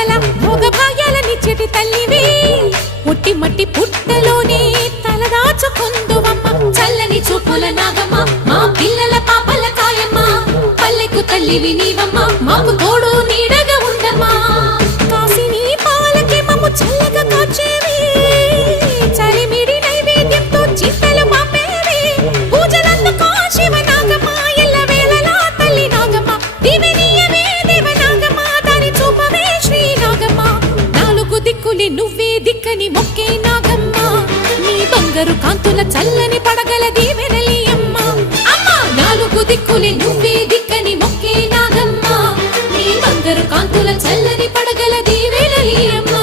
సకల భోగ భాగ్యాలని చెటి తల్లివి పుట్టి మట్టి పుట్టలోనే తలదాచుకుందువమ్మ చల్లని చూపుల నాగమ్మ మా పిల్లల పాపల కాయమ్మ పల్లెకు తల్లివి నీవమ్మ మాకు తోడు నీడగా ఉండమ్మా కాసిని పాలకి మమ్ము చల్లగా కాచేవి చలిమిడి నైవేద్యంతో చిట్టలు పంపేవి పూజలందుకో శివ నాగమ్మ ఎల్ల వేళలా తల్లి నాగమ్మ దివెనీయవే దేవ నాగమ్మ దాని చూపవే శ్రీ నాగమ్మ నాలుగు దిక్కులి నువ్వే దిక్కని మొక్కే నాగమ్మ నీ బంగారు కాంతుల చల్లని పడగల దీవెనలి అమ్మ అమ్మ నాలుగు దిక్కులి నువ్వే దిక్కని మొక్కే నాగమ్మ నీ బంగారు కాంతుల చల్లని పడగల దీవెనలి అమ్మ